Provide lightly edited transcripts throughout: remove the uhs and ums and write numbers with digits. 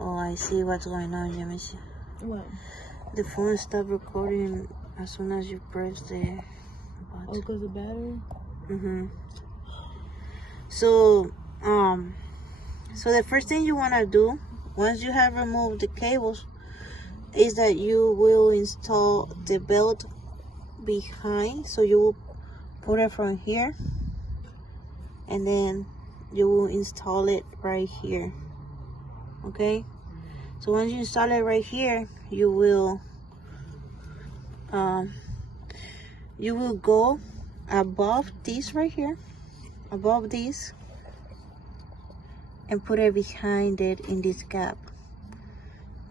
Oh, I see what's going on, James. What? The phone stopped recording as soon as you press the button. Oh, because of battery? So the first thing you want to do once you have removed the cables is that you will install the belt behind. So you will put it from here and then you will install it right here. Okay, so once you install it right here, you will go above this right here, above this, and put it behind it in this gap.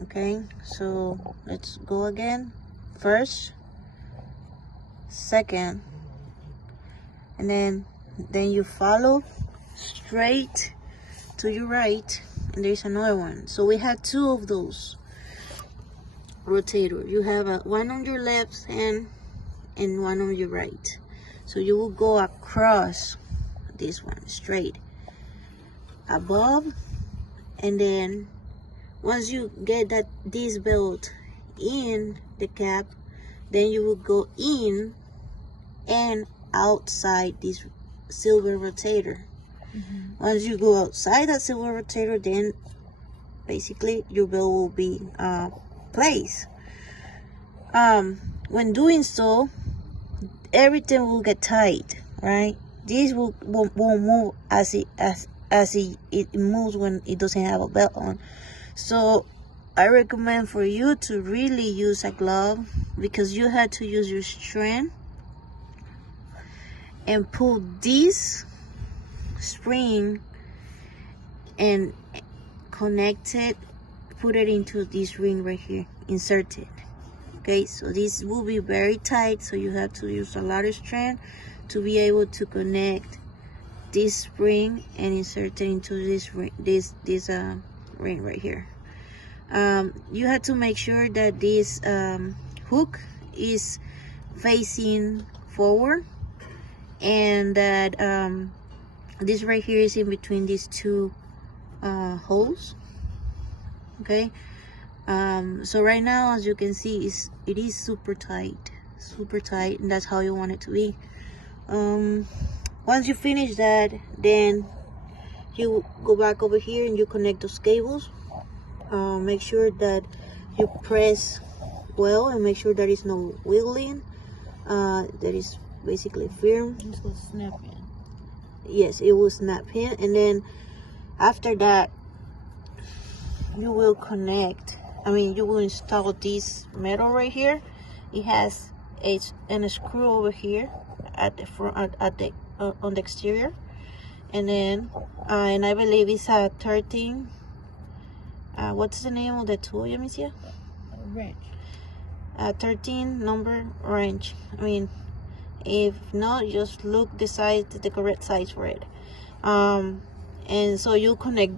Okay, so let's go again. First, second, and then you follow straight to your right, and there's another one. So we have two of those rotators. You have one on your left hand and one on your right. So you will go across this one straight above, and then once you get this belt in the cap, then you will go in and outside this silver rotator. Once you go outside that silver rotator, then basically your belt will be placed. When doing so, everything will get tight, right? This won't move as it moves when it doesn't have a belt on. So I recommend for you to really use a glove, because you had to use your strength and pull this spring and connect it, put it into this ring right here, insert it. Okay, so this will be very tight, so you have to use a lot of strength to be able to connect this spring and insert it into this ring, this ring right here. You have to make sure that this hook is facing forward, and that this right here is in between these two holes. Okay, so right now, as you can see, it is super tight, and that's how you want it to be. Once you finish that, then you go back over here and you connect those cables. Make sure that you press well and make sure there is no wiggling. That is basically firm. It's gonna snap in. Yes, it will snap in, and then after that you will you will install this metal right here. It has a screw over here at the front, on the exterior, and then and I believe it's a 13. What's the name of the tool, Yamicia? Wrench. 13 number wrench. If not, just look the correct size for it. And so you connect